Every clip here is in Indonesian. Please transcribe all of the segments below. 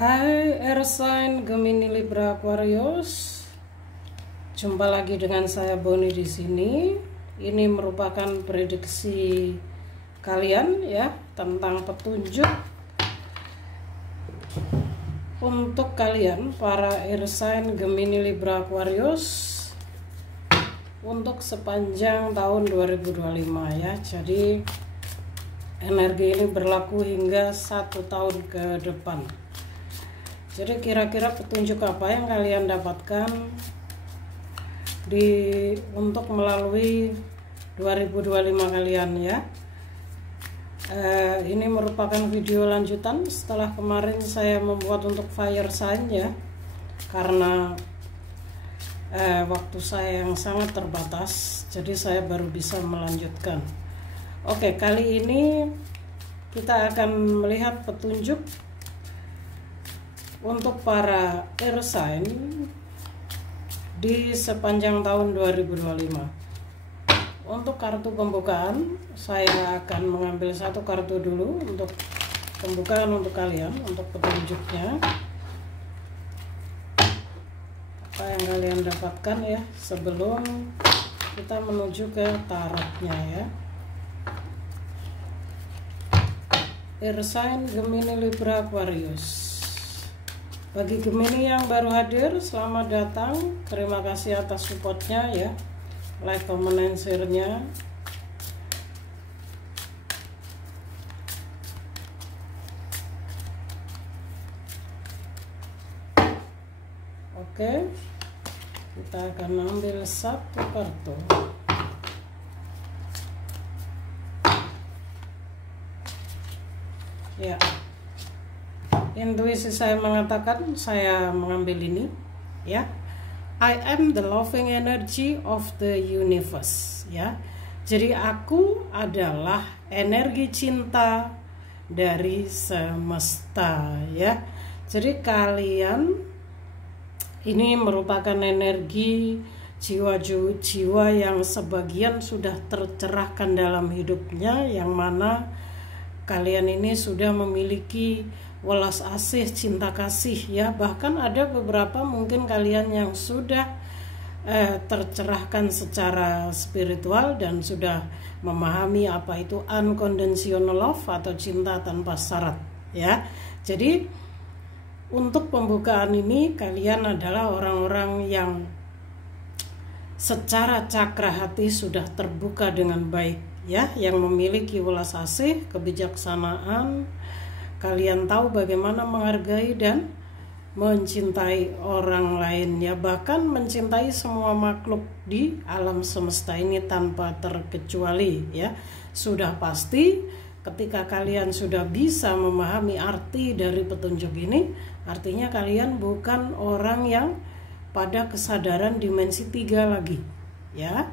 Hai Air Sign Gemini Libra Aquarius, jumpa lagi dengan saya Boni di sini. Ini merupakan prediksi kalian ya tentang petunjuk untuk kalian para Air Sign Gemini Libra Aquarius untuk sepanjang tahun 2025 ya. Jadi energi ini berlaku hingga 1 tahun ke depan. Jadi kira-kira petunjuk apa yang kalian dapatkan untuk melalui 2025 kalian ya. Ini merupakan video lanjutan setelah kemarin saya membuat untuk fire sign ya, karena waktu saya yang sangat terbatas, jadi saya baru bisa melanjutkan. Oke, kali ini kita akan melihat petunjuk untuk para air sign di sepanjang tahun 2025. Untuk kartu pembukaan, saya akan mengambil satu kartu dulu untuk pembukaan untuk kalian, untuk petunjuknya. Apa yang kalian dapatkan ya sebelum kita menuju ke tarotnya ya. Air sign Gemini Libra Aquarius. Bagi Gemini yang baru hadir, selamat datang. Terima kasih atas supportnya ya, like, comment, and share-nya. Oke, kita akan ambil satu kartu. Ya, intuisi saya mengatakan saya mengambil ini ya. I am the loving energy of the universe ya. Jadi aku adalah energi cinta dari semesta ya. Jadi kalian ini merupakan energi jiwa yang sebagian sudah tercerahkan dalam hidupnya, yang mana kalian ini sudah memiliki welas asih, cinta kasih ya. Bahkan ada beberapa mungkin kalian yang sudah tercerahkan secara spiritual dan sudah memahami apa itu unconditional love atau cinta tanpa syarat ya. Jadi untuk pembukaan ini kalian adalah orang-orang yang secara cakra hati sudah terbuka dengan baik ya, yang memiliki welas asih, kebijaksanaan. Kalian tahu bagaimana menghargai dan mencintai orang lain ya, bahkan mencintai semua makhluk di alam semesta ini tanpa terkecuali ya. Sudah pasti ketika kalian sudah bisa memahami arti dari petunjuk ini, artinya kalian bukan orang yang pada kesadaran dimensi 3 lagi ya.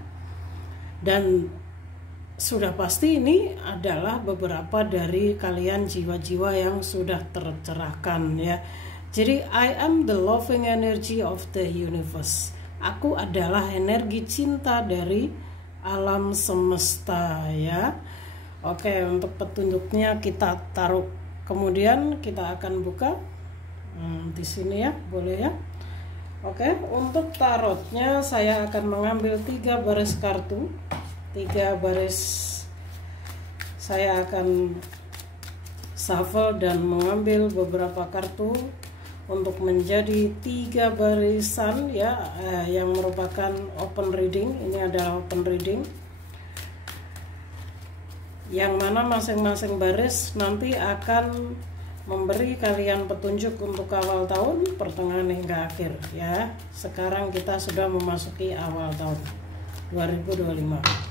Dan sudah pasti ini adalah beberapa dari kalian jiwa-jiwa yang sudah tercerahkan ya. Jadi I am the loving energy of the universe. Aku adalah energi cinta dari alam semesta ya. Oke, untuk petunjuknya kita taruh, kemudian kita akan buka di sini ya, boleh ya. Oke, untuk tarotnya saya akan mengambil 3 baris kartu. 3 baris saya akan shuffle dan mengambil beberapa kartu untuk menjadi 3 barisan ya, yang merupakan open reading. Ini adalah open reading yang mana masing-masing baris nanti akan memberi kalian petunjuk untuk awal tahun, pertengahan hingga akhir ya. Sekarang kita sudah memasuki awal tahun 2025.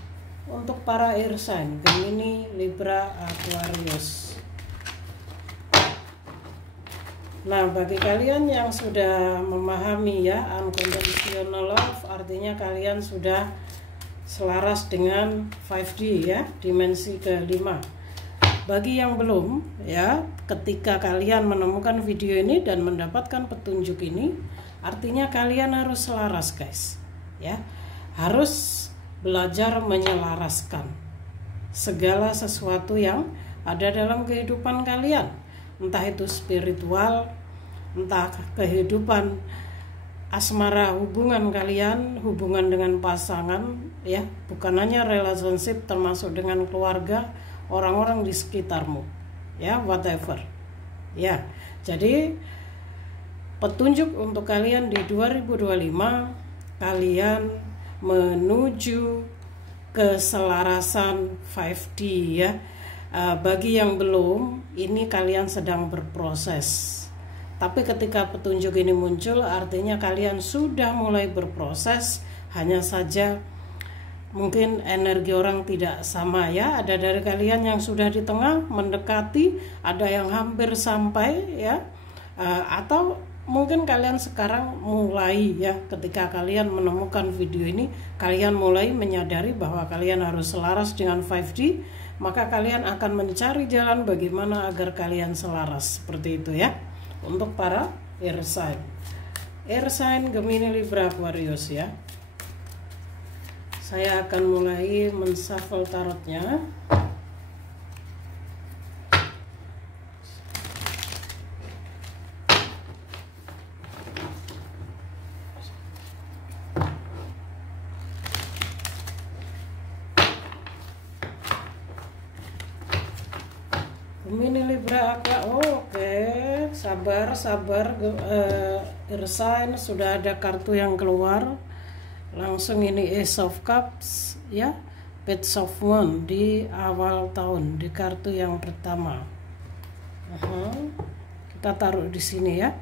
Untuk para air sign Gemini, Libra, Aquarius. Nah, bagi kalian yang sudah memahami ya unconditional love, artinya kalian sudah selaras dengan 5D ya, dimensi ke-5. Bagi yang belum ya, ketika kalian menemukan video ini dan mendapatkan petunjuk ini, artinya kalian harus selaras guys ya. Harus belajar menyelaraskan segala sesuatu yang ada dalam kehidupan kalian, entah itu spiritual, entah kehidupan asmara, hubungan kalian, hubungan dengan pasangan, ya, bukan hanya relationship, termasuk dengan keluarga, orang-orang di sekitarmu, ya, whatever, ya. Jadi petunjuk untuk kalian di 2025, kalian menuju keselarasan 5D, ya. Bagi yang belum, ini kalian sedang berproses. Tapi ketika petunjuk ini muncul, artinya kalian sudah mulai berproses. Hanya saja mungkin energi orang tidak sama, ya. Ada dari kalian yang sudah di tengah mendekati, ada yang hampir sampai, ya. Atau mungkin kalian sekarang mulai, ya, ketika kalian menemukan video ini, kalian mulai menyadari bahwa kalian harus selaras dengan 5D, maka kalian akan mencari jalan bagaimana agar kalian selaras, seperti itu, ya. Untuk para air sign Gemini, Libra, Aquarius, ya. Saya akan mulai menshuffle tarotnya. Gemini, Libra, oke, sabar, air sign, sudah ada kartu yang keluar. Langsung ini Ace of Cups, ya, Page of Wands di awal tahun, di kartu yang pertama. Kita taruh di sini, ya.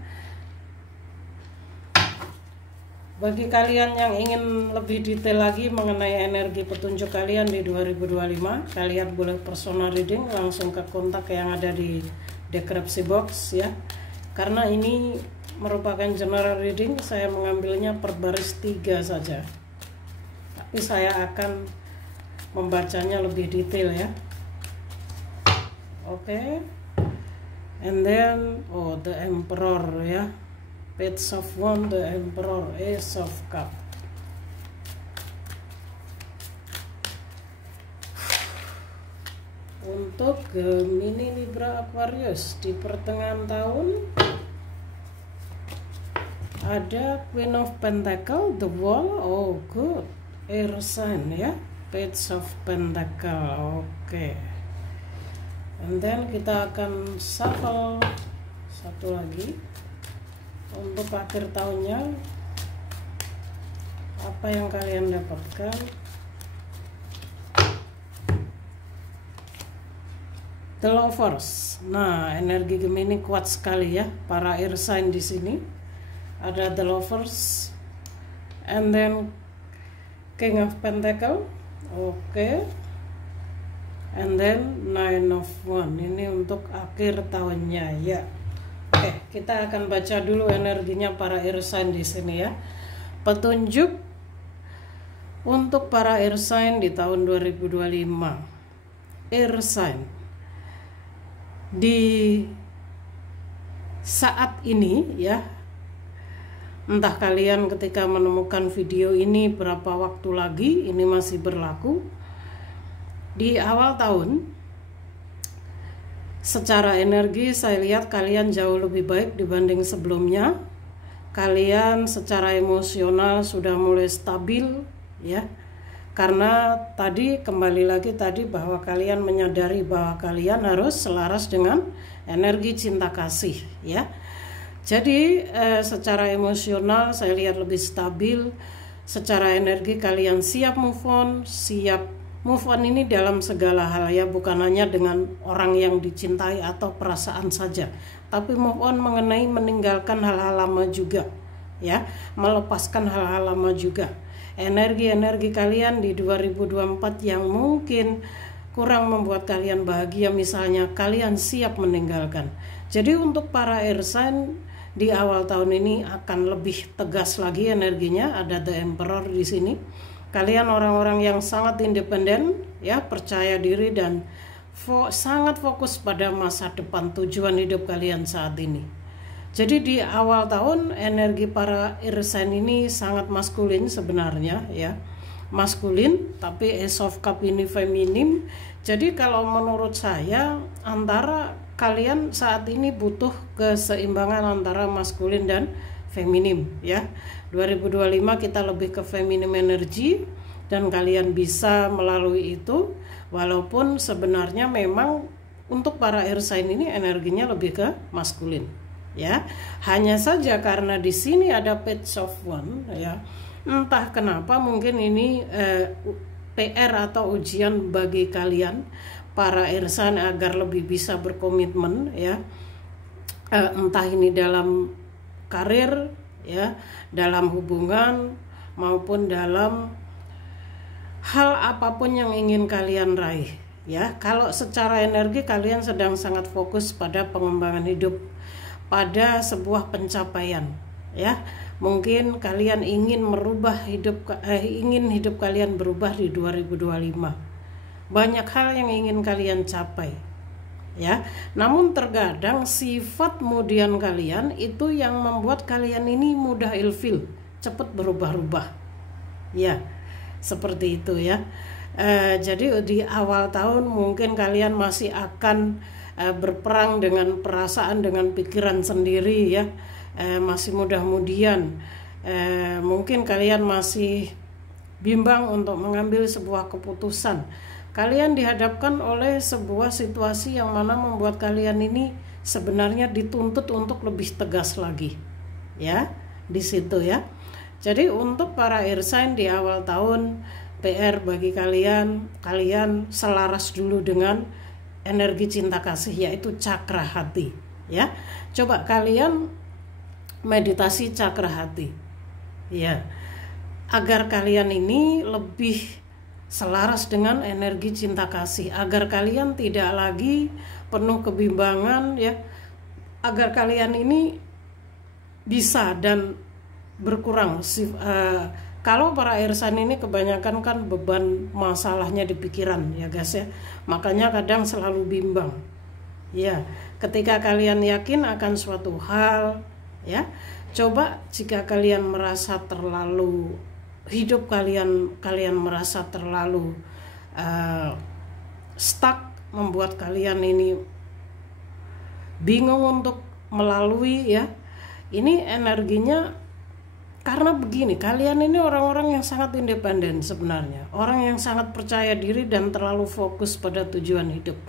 Bagi kalian yang ingin lebih detail lagi mengenai energi petunjuk kalian di 2025, kalian boleh personal reading langsung ke kontak yang ada di deskripsi box, ya. Karena ini merupakan general reading, saya mengambilnya per baris 3 saja. Tapi saya akan membacanya lebih detail, ya. Oke. And then the Emperor, ya. Page of Wands, the Emperor, Ace of Cups. Untuk Gemini, Libra, Aquarius di pertengahan tahun ada Queen of Pentacle, the Wall, good, air sign, ya, Page of Pentacle, oke. And then kita akan shuffle satu lagi. Untuk akhir tahunnya, apa yang kalian dapatkan? The Lovers. Nah, energi Gemini kuat sekali, ya, para air sign di sini. Ada The Lovers, and then King of Pentacle, oke. And then Nine of Wands. Ini untuk akhir tahunnya, ya. Oke, kita akan baca dulu energinya para air sign di sini, ya. Petunjuk untuk para air sign di tahun 2025. Air sign di saat ini, ya. Entah kalian ketika menemukan video ini berapa waktu lagi ini masih berlaku. Di awal tahun, secara energi saya lihat kalian jauh lebih baik dibanding sebelumnya. Kalian secara emosional sudah mulai stabil, ya. Karena tadi kembali lagi tadi bahwa kalian menyadari bahwa kalian harus selaras dengan energi cinta kasih, ya. Jadi secara emosional saya lihat lebih stabil. Secara energi kalian siap move on, ini dalam segala hal, ya, bukan hanya dengan orang yang dicintai atau perasaan saja, tapi move on mengenai meninggalkan hal-hal lama juga, ya, melepaskan hal-hal lama juga. Energi-energi kalian di 2024 yang mungkin kurang membuat kalian bahagia, misalnya kalian siap meninggalkan. Jadi untuk para air sign di awal tahun ini akan lebih tegas lagi energinya. Ada The Emperor di sini. Kalian orang-orang yang sangat independen, ya, percaya diri dan sangat fokus pada masa depan, tujuan hidup kalian saat ini. Jadi di awal tahun energi para air sign ini sangat maskulin sebenarnya, ya. Maskulin, tapi Ace of Cups ini feminim. Jadi kalau menurut saya antara kalian saat ini butuh keseimbangan antara maskulin dan feminim ya. 2025 kita lebih ke feminim energy dan kalian bisa melalui itu, walaupun sebenarnya memang untuk para air sign ini energinya lebih ke maskulin ya. Hanya saja karena di sini ada Page of Wands ya. Entah kenapa mungkin ini PR atau ujian bagi kalian para air sign agar lebih bisa berkomitmen ya, entah ini dalam karir ya, dalam hubungan maupun dalam hal apapun yang ingin kalian raih ya. Kalau secara energi kalian sedang sangat fokus pada pengembangan hidup, pada sebuah pencapaian ya. Mungkin kalian ingin merubah ingin hidup kalian berubah di 2025. Banyak hal yang ingin kalian capai ya. Namun terkadang sifat kemudian kalian itu yang membuat kalian ini mudah ilfil, cepat berubah-ubah ya, seperti itu ya. Jadi di awal tahun mungkin kalian masih akan berperang dengan perasaan, dengan pikiran sendiri ya, masih mudah-mudian mungkin kalian masih bimbang untuk mengambil sebuah keputusan. Kalian dihadapkan oleh sebuah situasi yang mana membuat kalian ini sebenarnya dituntut untuk lebih tegas lagi ya, di situ ya. Jadi untuk para air sign di awal tahun, PR bagi kalian selaras dulu dengan energi cinta kasih, yaitu cakra hati ya. Coba kalian meditasi cakra hati ya, agar kalian ini lebih selaras dengan energi cinta kasih, agar kalian tidak lagi penuh kebimbangan ya, agar kalian ini bisa dan berkurang. Kalau para air sign ini kebanyakan kan beban masalahnya di pikiran ya guys ya, makanya kadang selalu bimbang ya. Ketika kalian yakin akan suatu hal ya, coba jika kalian merasa terlalu hidup kalian merasa terlalu stuck, membuat kalian ini bingung untuk melalui ya, ini energinya karena begini, kalian ini orang-orang yang sangat independen sebenarnya, orang yang sangat percaya diri dan terlalu fokus pada tujuan hidup,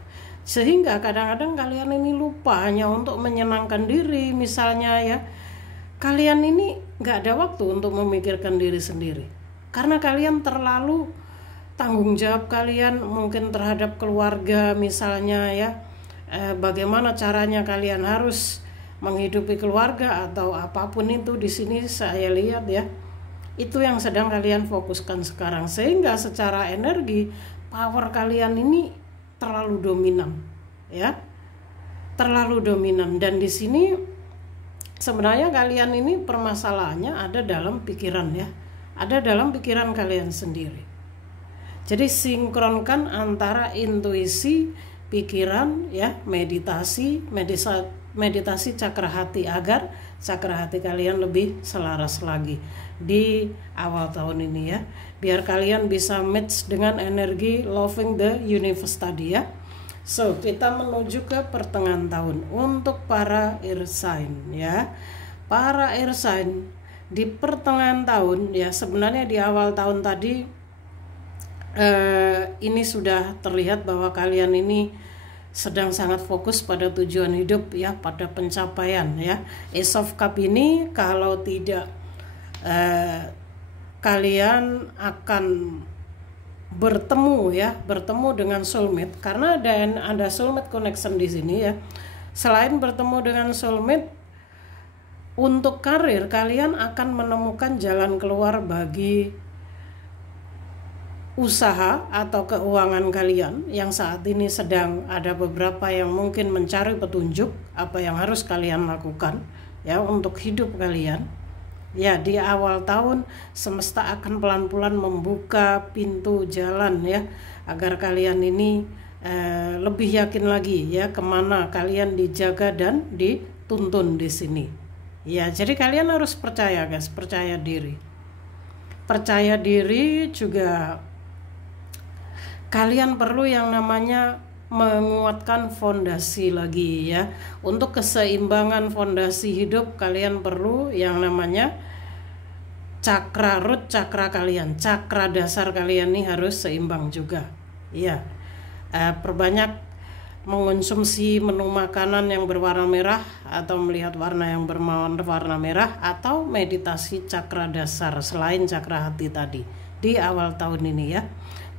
sehingga kadang-kadang kalian ini lupa hanya untuk menyenangkan diri misalnya ya. Kalian ini gak ada waktu untuk memikirkan diri sendiri, karena kalian terlalu tanggung jawab kalian mungkin terhadap keluarga misalnya ya, bagaimana caranya kalian harus menghidupi keluarga atau apapun itu. Di sini saya lihat ya, itu yang sedang kalian fokuskan sekarang, sehingga secara energi power kalian ini terlalu dominan ya, terlalu dominan. Dan di sini sebenarnya kalian ini permasalahannya ada dalam pikiran ya, ada dalam pikiran kalian sendiri. Jadi sinkronkan antara intuisi, pikiran ya, meditasi cakra hati, agar cakra hati kalian lebih selaras lagi di awal tahun ini ya, biar kalian bisa match dengan energi loving the universe tadi ya. So, kita menuju ke pertengahan tahun untuk para air sign ya. Para air sign di pertengahan tahun ya, sebenarnya di awal tahun tadi ini sudah terlihat bahwa kalian ini sedang sangat fokus pada tujuan hidup ya, pada pencapaian ya. Ace of Cup ini kalau tidak kalian akan bertemu dengan soulmate, karena ada soulmate connection di sini ya. Selain bertemu dengan soulmate, untuk karir kalian akan menemukan jalan keluar bagi usaha atau keuangan kalian yang saat ini sedang ada beberapa yang mungkin mencari petunjuk apa yang harus kalian lakukan ya untuk hidup kalian. Ya, di awal tahun semesta akan pelan-pelan membuka pintu jalan ya, agar kalian ini lebih yakin lagi ya kemana kalian dijaga dan dituntun di sini. Ya, jadi kalian harus percaya guys, percaya diri. Percaya diri juga kalian perlu yang namanya menguatkan fondasi lagi ya. Untuk keseimbangan fondasi hidup kalian perlu yang namanya cakra root, cakra kalian, cakra dasar kalian nih harus seimbang juga. Iya. Perbanyak mengonsumsi menu makanan yang berwarna merah atau melihat warna yang berwarna merah atau meditasi cakra dasar selain cakra hati tadi di awal tahun ini ya.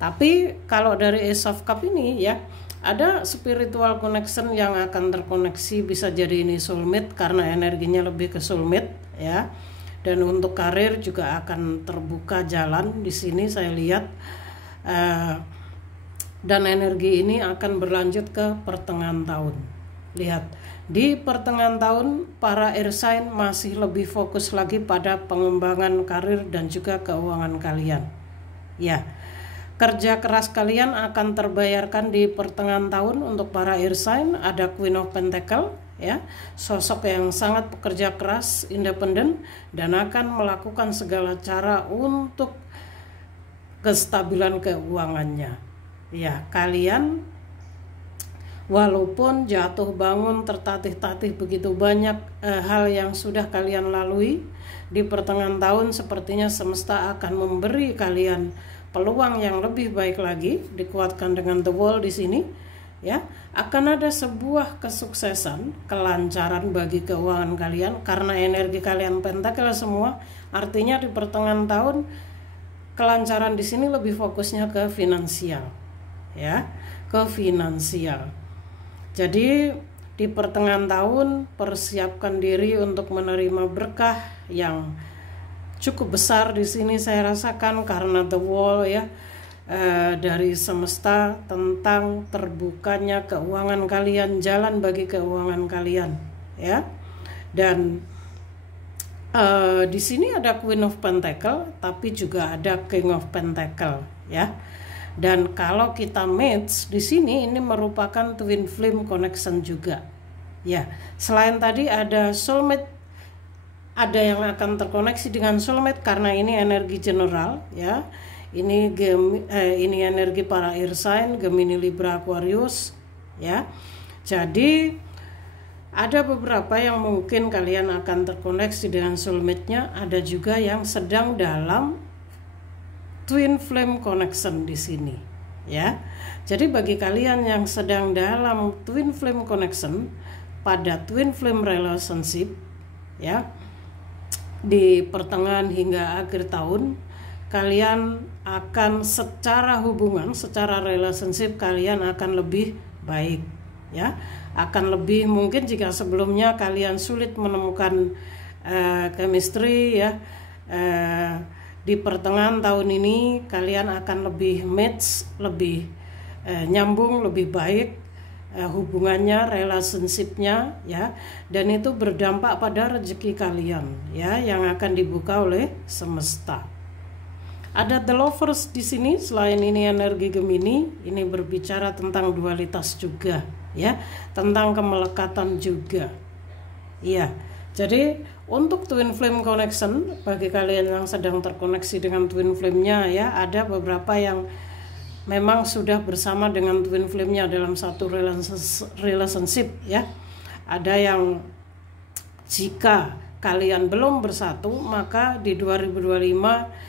Tapi kalau dari Ace of Cup ini ya, ada spiritual connection yang akan terkoneksi, bisa jadi ini soulmate karena energinya lebih ke soulmate ya. Dan untuk karir juga akan terbuka jalan di sini saya lihat. Dan energi ini akan berlanjut ke pertengahan tahun. Lihat, di pertengahan tahun para air sign masih lebih fokus lagi pada pengembangan karir dan juga keuangan kalian. Ya, kerja keras kalian akan terbayarkan di pertengahan tahun. Untuk para air sign ada Queen of Pentacle ya, sosok yang sangat pekerja keras, independen dan akan melakukan segala cara untuk kestabilan keuangannya. Ya, kalian walaupun jatuh bangun tertatih-tatih begitu banyak hal yang sudah kalian lalui di pertengahan tahun, sepertinya semesta akan memberi kalian peluang yang lebih baik lagi, dikuatkan dengan The Wall di sini ya. Akan ada sebuah kesuksesan, kelancaran bagi keuangan kalian karena energi kalian pentakel semua. Artinya di pertengahan tahun kelancaran di sini lebih fokusnya ke finansial. Ya, ke finansial. Jadi di pertengahan tahun persiapkan diri untuk menerima berkah yang cukup besar di sini saya rasakan karena The Wall ya, dari semesta tentang terbukanya keuangan kalian, jalan bagi keuangan kalian ya. Dan di sini ada Queen of Pentacle tapi juga ada King of Pentacle ya. Dan kalau kita match di sini ini merupakan twin flame connection juga. Ya, selain tadi ada soulmate, ada yang akan terkoneksi dengan soulmate karena ini energi general ya. Ini energi para air sign Gemini, Libra, Aquarius ya. Jadi ada beberapa yang mungkin kalian akan terkoneksi dengan soulmate-nya, ada juga yang sedang dalam twin flame connection di sini ya. Jadi bagi kalian yang sedang dalam twin flame connection pada twin flame relationship ya, di pertengahan hingga akhir tahun kalian akan secara hubungan, secara relationship kalian akan lebih baik ya. Akan lebih, mungkin jika sebelumnya kalian sulit menemukan chemistry ya, di pertengahan tahun ini kalian akan lebih match, lebih nyambung, lebih baik hubungannya, relationship-nya ya. Dan itu berdampak pada rezeki kalian ya, yang akan dibuka oleh semesta. Ada The Lovers di sini. Selain ini energi Gemini, ini berbicara tentang dualitas juga ya, tentang kemelekatan juga. Iya. Jadi untuk twin flame connection bagi kalian yang sedang terkoneksi dengan twin flame-nya ya, ada beberapa yang memang sudah bersama dengan twin flame-nya dalam satu relationship ya. Ada yang jika kalian belum bersatu, maka di 2025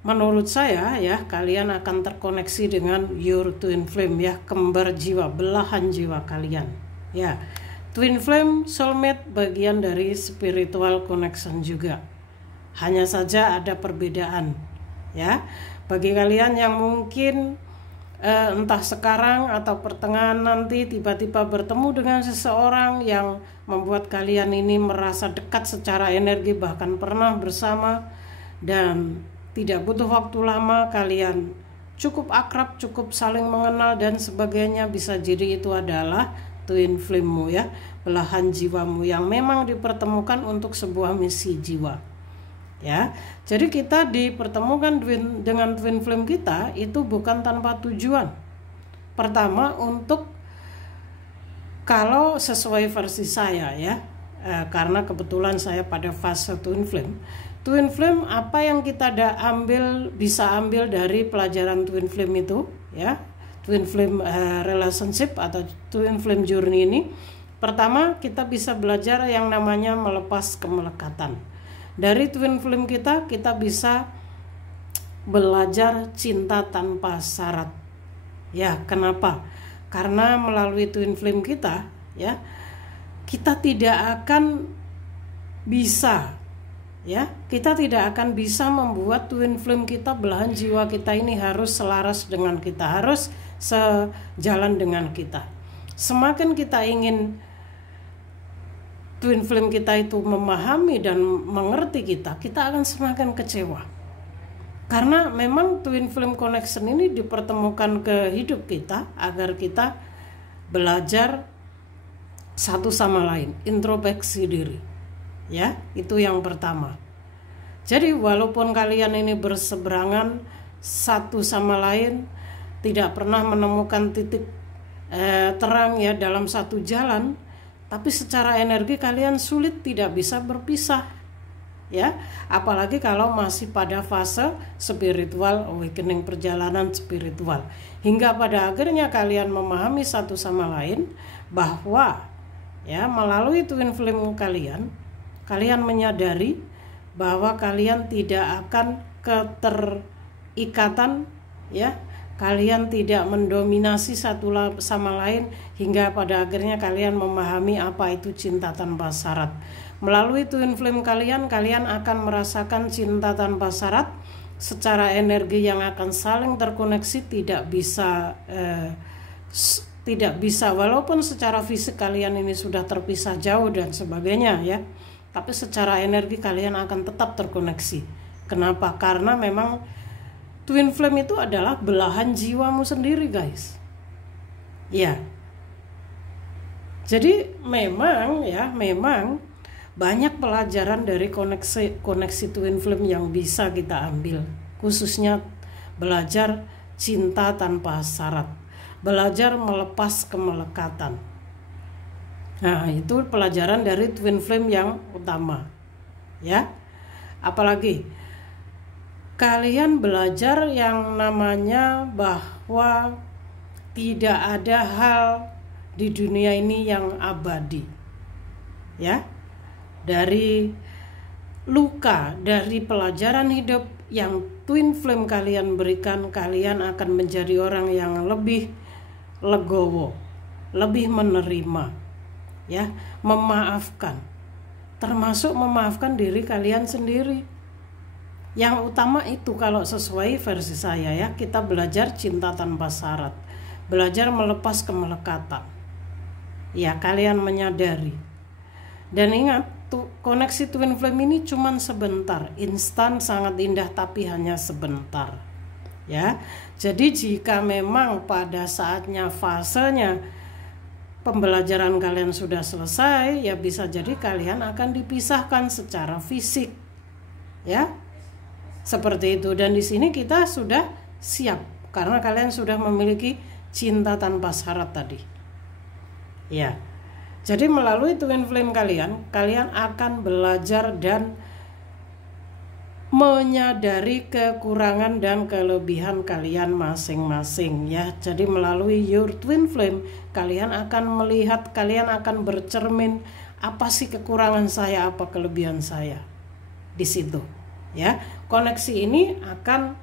menurut saya ya, kalian akan terkoneksi dengan your twin flame ya, kembar jiwa, belahan jiwa kalian ya. Twin flame, soulmate bagian dari spiritual connection juga. Hanya saja ada perbedaan ya. Bagi kalian yang mungkin entah sekarang atau pertengahan nanti tiba-tiba bertemu dengan seseorang yang membuat kalian ini merasa dekat secara energi, bahkan pernah bersama dan tidak butuh waktu lama, kalian cukup akrab, cukup saling mengenal dan sebagainya, bisa jadi itu adalah twin flame-mu ya, belahan jiwamu yang memang dipertemukan untuk sebuah misi jiwa ya. Jadi kita dipertemukan dengan twin flame kita itu bukan tanpa tujuan. Pertama, untuk kalau sesuai versi saya ya, karena kebetulan saya pada fase twin flame. Twin flame, apa yang kita bisa ambil dari pelajaran twin flame itu ya. twin flame relationship atau twin flame journey ini. Pertama, kita bisa belajar yang namanya melepas kemelekatan. Dari twin flame kita bisa belajar cinta tanpa syarat. Ya, kenapa? Karena melalui twin flame kita, ya, kita tidak akan bisa, ya, kita tidak akan bisa membuat twin flame kita, belahan jiwa kita ini harus selaras dengan kita, harus sejalan dengan kita. Semakin kita ingin twin flame kita itu memahami dan mengerti kita akan semakin kecewa. Karena memang twin flame connection ini dipertemukan ke hidup kita agar kita belajar satu sama lain, introspeksi diri. Ya, itu yang pertama. Jadi walaupun kalian ini berseberangan satu sama lain, tidak pernah menemukan titik terang ya dalam satu jalan, tapi secara energi kalian sulit tidak bisa berpisah, ya. Apalagi kalau masih pada fase spiritual awakening, perjalanan spiritual, hingga pada akhirnya kalian memahami satu sama lain bahwa, ya, melalui twin flame kalian menyadari bahwa kalian tidak akan keterikatan, ya. Kalian tidak mendominasi satu sama lain hingga pada akhirnya kalian memahami apa itu cinta tanpa syarat. Melalui twin flame kalian akan merasakan cinta tanpa syarat secara energi yang akan saling terkoneksi, tidak bisa walaupun secara fisik kalian ini sudah terpisah jauh dan sebagainya, ya. Tapi secara energi kalian akan tetap terkoneksi. Kenapa? Karena memang twin flame itu adalah belahan jiwamu sendiri, guys. Ya. Jadi memang banyak pelajaran dari koneksi twin flame yang bisa kita ambil. Khususnya belajar cinta tanpa syarat. Belajar melepas kemelekatan. Nah, itu pelajaran dari twin flame yang utama. Ya. Apalagi kalian belajar yang namanya bahwa tidak ada hal di dunia ini yang abadi. Ya. Dari luka, dari pelajaran hidup yang twin flame kalian berikan, kalian akan menjadi orang yang lebih legowo, lebih menerima, ya, memaafkan. Termasuk memaafkan diri kalian sendiri. Yang utama itu kalau sesuai versi saya, ya, kita belajar cinta tanpa syarat, belajar melepas kemelekatan. Ya, kalian menyadari. Dan ingat, koneksi twin flame ini cuma sebentar, instan, sangat indah, tapi hanya sebentar. Ya, jadi jika memang pada saatnya fasenya pembelajaran kalian sudah selesai, ya bisa jadi kalian akan dipisahkan secara fisik. Ya. Seperti itu, dan di sini kita sudah siap karena kalian sudah memiliki cinta tanpa syarat tadi. Ya. Jadi melalui twin flame kalian akan belajar dan menyadari kekurangan dan kelebihan kalian masing-masing, ya. Jadi melalui your twin flame kalian akan melihat, kalian akan bercermin apa sih kekurangan saya, apa kelebihan saya. Di situ. Ya, koneksi ini akan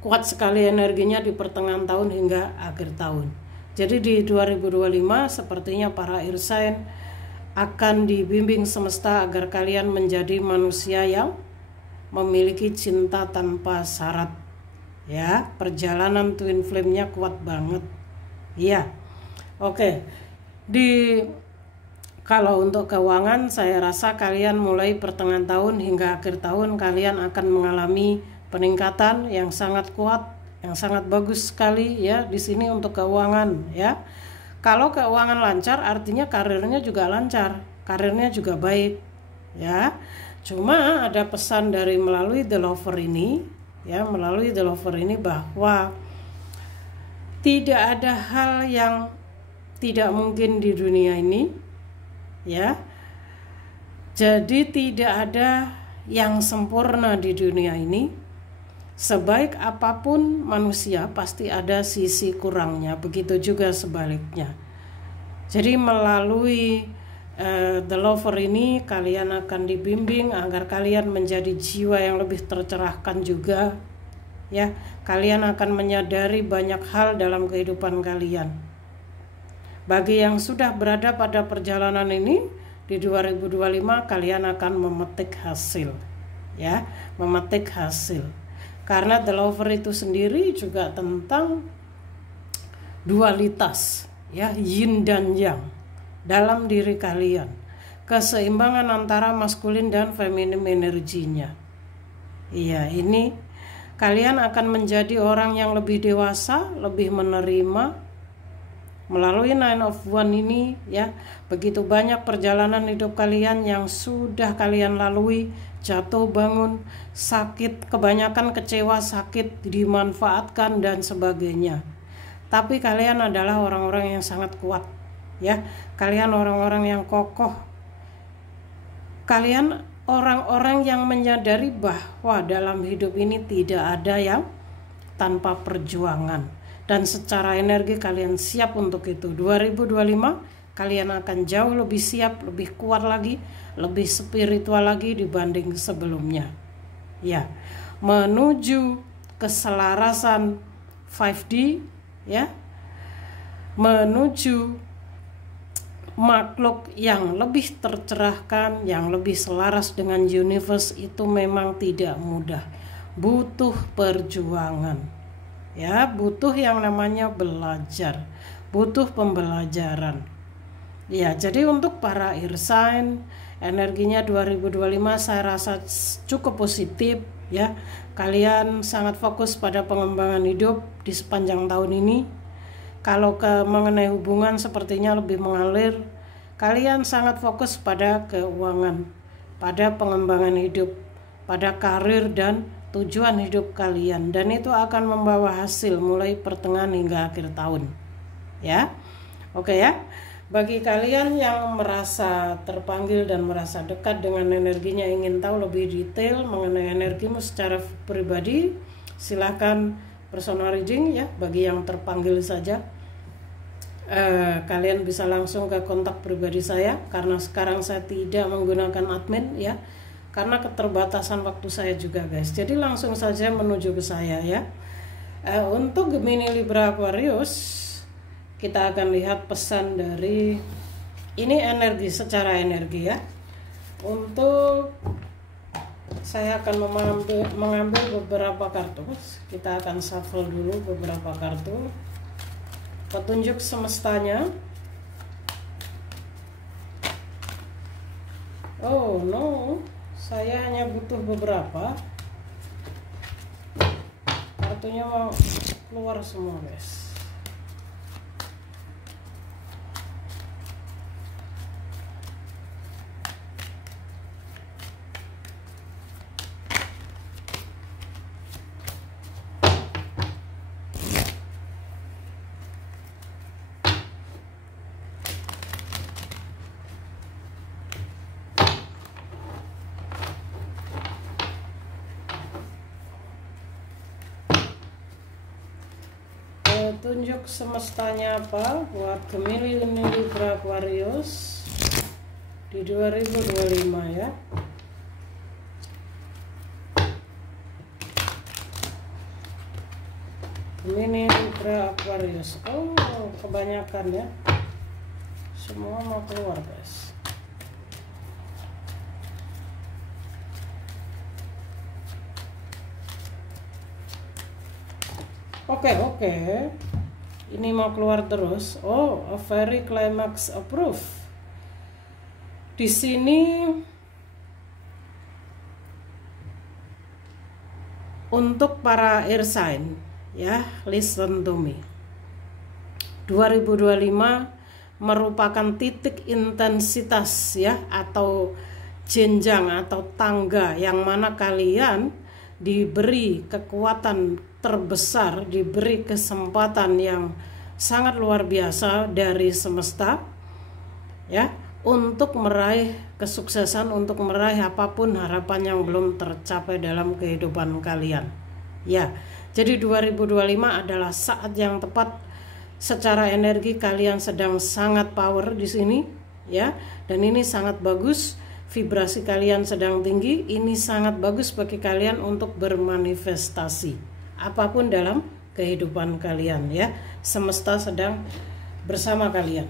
kuat sekali energinya di pertengahan tahun hingga akhir tahun. Jadi di 2025 sepertinya para air sign akan dibimbing semesta agar kalian menjadi manusia yang memiliki cinta tanpa syarat. Ya, perjalanan twin flame-nya kuat banget. Iya. Oke. Kalau untuk keuangan, saya rasa kalian mulai pertengahan tahun hingga akhir tahun kalian akan mengalami peningkatan yang sangat kuat, yang sangat bagus sekali, ya, di sini untuk keuangan, ya. Kalau keuangan lancar artinya karirnya juga lancar, karirnya juga baik, ya. Cuma ada pesan dari melalui The Lover ini, ya, melalui The Lover ini bahwa tidak ada hal yang tidak mungkin di dunia ini. Ya, jadi tidak ada yang sempurna di dunia ini. Sebaik apapun manusia pasti ada sisi kurangnya, begitu juga sebaliknya. Jadi melalui The Lover ini kalian akan dibimbing agar kalian menjadi jiwa yang lebih tercerahkan juga. Ya, kalian akan menyadari banyak hal dalam kehidupan kalian. Bagi yang sudah berada pada perjalanan ini di 2025, kalian akan memetik hasil. Ya, memetik hasil. Karena The Lover itu sendiri juga tentang dualitas, ya, yin dan yang dalam diri kalian. Keseimbangan antara maskulin dan feminim energinya. Iya, ini kalian akan menjadi orang yang lebih dewasa, lebih menerima. Melalui Nine of Wands ini, ya, begitu banyak perjalanan hidup kalian yang sudah kalian lalui, jatuh bangun, sakit, kebanyakan kecewa, sakit, dimanfaatkan dan sebagainya. Tapi kalian adalah orang-orang yang sangat kuat, ya. Kalian orang-orang yang kokoh. Kalian orang-orang yang menyadari bahwa dalam hidup ini tidak ada yang tanpa perjuangan. Dan secara energi kalian siap untuk itu. 2025 kalian akan jauh lebih siap, lebih kuat lagi, lebih spiritual lagi dibanding sebelumnya. Ya, menuju keselarasan 5D, ya, menuju makhluk yang lebih tercerahkan, yang lebih selaras dengan universe itu memang tidak mudah. Butuh perjuangan. Ya, butuh yang namanya belajar, butuh pembelajaran. Ya, jadi untuk para air sign, energinya 2025 saya rasa cukup positif, ya. Kalian sangat fokus pada pengembangan hidup di sepanjang tahun ini. Kalau mengenai hubungan sepertinya lebih mengalir. Kalian sangat fokus pada keuangan, pada pengembangan hidup, pada karir dan tujuan hidup kalian, dan itu akan membawa hasil mulai pertengahan hingga akhir tahun. Ya. Oke ya. Bagi kalian yang merasa terpanggil dan merasa dekat dengan energinya, ingin tahu lebih detail mengenai energimu secara pribadi, silakan personal reading, ya. Bagi yang terpanggil saja, kalian bisa langsung ke kontak pribadi saya, karena sekarang saya tidak menggunakan admin, ya, karena keterbatasan waktu saya juga, guys. Jadi langsung saja menuju ke saya, ya. Untuk Gemini, Libra, Aquarius, kita akan lihat pesan dari ini energi, secara energi, ya. Untuk saya akan mengambil beberapa kartu. Kita akan shuffle dulu beberapa kartu. Petunjuk semestanya. Oh no, saya hanya butuh beberapa. Kartunya mau keluar semua, guys. Tunjuk semestanya apa buat Gemini, Libra, Aquarius di 2025, ya. Gemini, Libra, Aquarius. Oh, kebanyakan, ya. Semua mau keluar, guys. Oke. Ini mau keluar terus. Oh, a very climax approve. Di sini untuk para air sign, ya, listen to me. 2025 merupakan titik intensitas, ya, atau jenjang atau tangga yang mana kalian diberi kekuatan terbesar, diberi kesempatan yang sangat luar biasa dari semesta, ya, untuk meraih kesuksesan, untuk meraih apapun harapan yang belum tercapai dalam kehidupan kalian. Ya, jadi 2025 adalah saat yang tepat secara energi kalian sedang sangat power di sini, ya. Dan ini sangat bagus, vibrasi kalian sedang tinggi, ini sangat bagus bagi kalian untuk bermanifestasi apapun dalam kehidupan kalian, ya. Semesta sedang bersama kalian.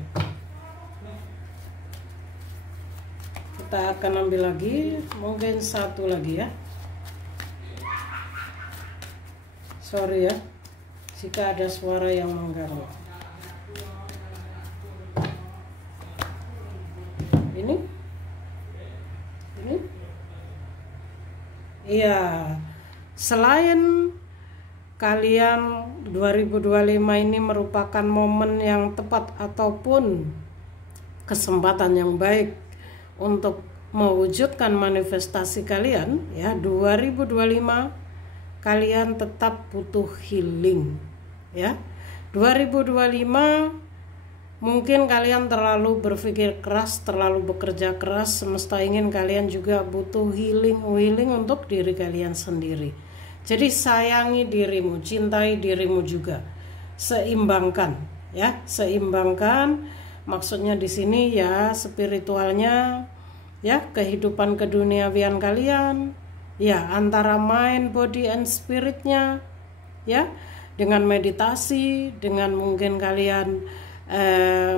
Kita akan ambil lagi, mungkin satu lagi ya. Sorry ya, jika ada suara yang mengganggu. Ini? Iya, selain kalian 2025 ini merupakan momen yang tepat ataupun kesempatan yang baik untuk mewujudkan manifestasi kalian, ya, 2025 kalian tetap butuh healing, ya. 2025 mungkin kalian terlalu berpikir keras, terlalu bekerja keras, semesta ingin kalian juga butuh healing untuk diri kalian sendiri. Jadi sayangi dirimu, cintai dirimu juga. Seimbangkan, ya, seimbangkan. Maksudnya di sini ya spiritualnya, ya, kehidupan keduniawian kalian, ya, antara mind, body, and spiritnya, ya, dengan meditasi, dengan mungkin kalian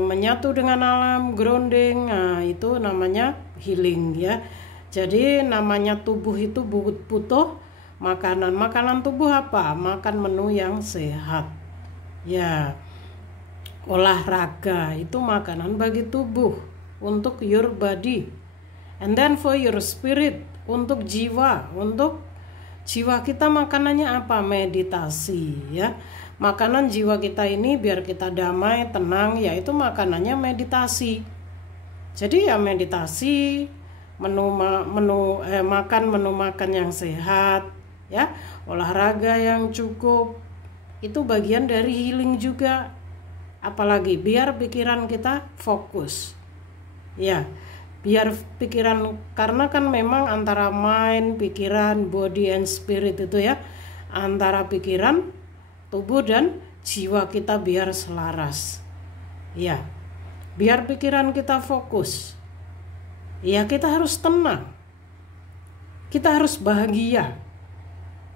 menyatu dengan alam, grounding, nah itu namanya healing, ya. Jadi namanya tubuh itu butuh makanan tubuh apa? Makan menu yang sehat, ya. Olahraga itu makanan bagi tubuh, untuk your body, and then for your spirit, untuk jiwa kita makanannya apa? Meditasi, ya. Makanan jiwa kita ini biar kita damai, tenang, yaitu makanannya meditasi. Jadi ya meditasi, makan menu makan yang sehat, ya, olahraga yang cukup, itu bagian dari healing juga. Apalagi biar pikiran kita fokus, ya, biar pikiran, karena kan memang antara mind, pikiran, body and spirit itu, ya, antara pikiran, tubuh dan jiwa kita biar selaras, ya, biar pikiran kita fokus, ya, kita harus tenang, kita harus bahagia,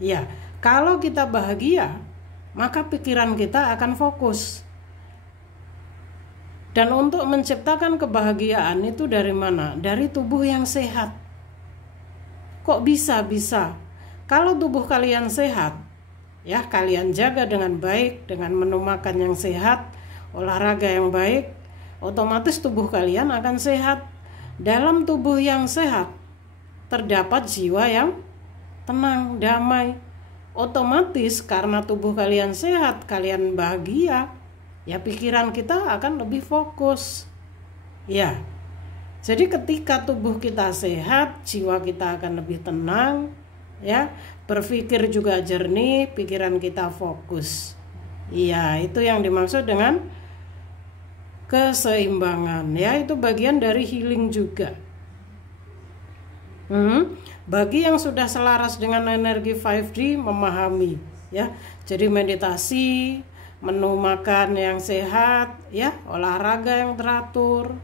ya. Kalau kita bahagia, maka pikiran kita akan fokus. Dan untuk menciptakan kebahagiaan itu dari mana? Dari tubuh yang sehat. Kok bisa? Kalau tubuh kalian sehat, ya, kalian jaga dengan baik, dengan menu makan yang sehat, olahraga yang baik, otomatis tubuh kalian akan sehat. Dalam tubuh yang sehat terdapat jiwa yang tenang, damai. Otomatis karena tubuh kalian sehat, kalian bahagia, ya, pikiran kita akan lebih fokus, ya. Jadi ketika tubuh kita sehat, jiwa kita akan lebih tenang, ya, berpikir juga jernih, pikiran kita fokus. Iya, itu yang dimaksud dengan keseimbangan, ya, itu bagian dari healing juga. Bagi yang sudah selaras dengan energi 5D memahami, ya. Jadi meditasi, menu makan yang sehat, ya, olahraga yang teratur,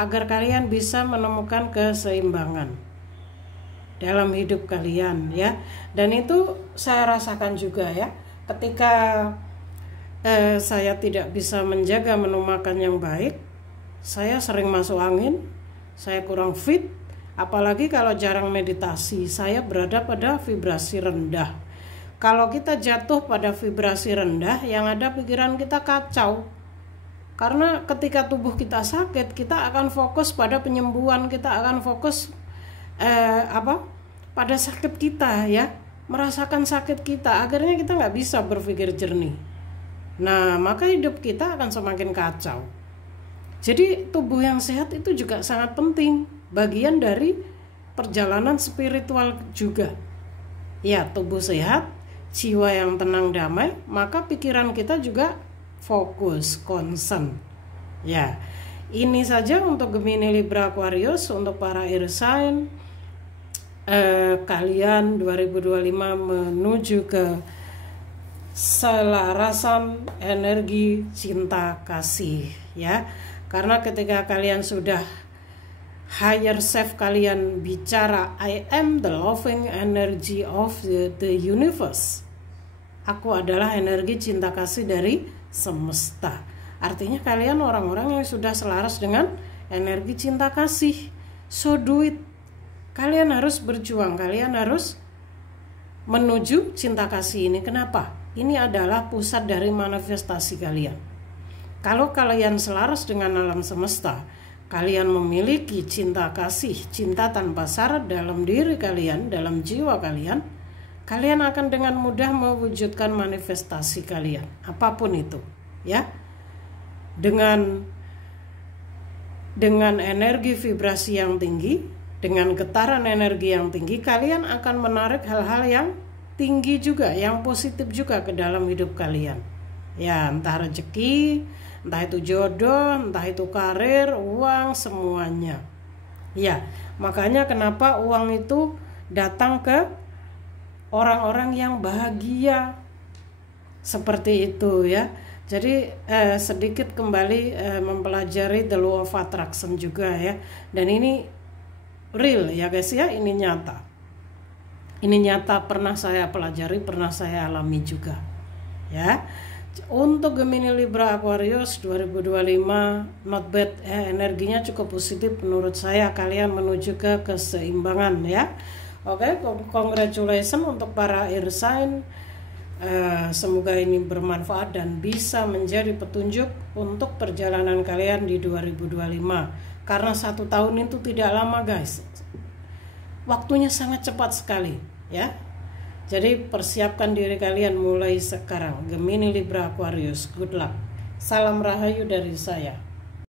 agar kalian bisa menemukan keseimbangan dalam hidup kalian, ya. Dan itu saya rasakan juga, ya, ketika saya tidak bisa menjaga menu makan yang baik, saya sering masuk angin, saya kurang fit, apalagi kalau jarang meditasi, saya berada pada vibrasi rendah. Kalau kita jatuh pada vibrasi rendah, yang ada pikiran kita kacau. Karena ketika tubuh kita sakit, kita akan fokus pada penyembuhan, kita akan fokus pada sakit kita, ya, merasakan sakit kita. Akhirnya kita nggak bisa berpikir jernih. Nah, maka hidup kita akan semakin kacau. Jadi tubuh yang sehat itu juga sangat penting, bagian dari perjalanan spiritual juga. Ya, tubuh sehat, jiwa yang tenang damai, maka pikiran kita juga fokus, concern. Ya, ini saja untuk Gemini, Libra, Aquarius, untuk para air sign. Kalian 2025 menuju ke keselarasan energi cinta kasih ya. Karena ketika kalian sudah higher self kalian bicara, I am the loving energy of the universe. Aku adalah energi cinta kasih dari semesta. Artinya kalian orang-orang yang sudah selaras dengan energi cinta kasih. So do it. Kalian harus berjuang, kalian harus menuju cinta kasih ini. Kenapa? Ini adalah pusat dari manifestasi kalian. Kalau kalian selaras dengan alam semesta, kalian memiliki cinta kasih, cinta tanpa syarat dalam diri kalian, dalam jiwa kalian, kalian akan dengan mudah mewujudkan manifestasi kalian, apapun itu, ya. Dengan energi vibrasi yang tinggi, dengan getaran energi yang tinggi, kalian akan menarik hal-hal yang tinggi juga, yang positif juga ke dalam hidup kalian. Ya, entah rezeki, entah itu jodoh, entah itu karir, uang, semuanya. Ya, makanya kenapa uang itu datang ke orang-orang yang bahagia. Seperti itu ya. Jadi sedikit kembali mempelajari the law of attraction juga ya. Dan ini real ya guys ya, ini nyata. Ini nyata, pernah saya pelajari, pernah saya alami juga. Ya. Untuk Gemini, Libra, Aquarius 2025 not bad, energinya cukup positif menurut saya. Kalian menuju ke keseimbangan ya. Oke, congratulations untuk para air sign. Semoga ini bermanfaat dan bisa menjadi petunjuk untuk perjalanan kalian di 2025. Karena 1 tahun itu tidak lama guys. Waktunya sangat cepat sekali ya. Jadi persiapkan diri kalian mulai sekarang. Gemini, Libra, Aquarius, good luck. Salam rahayu dari saya.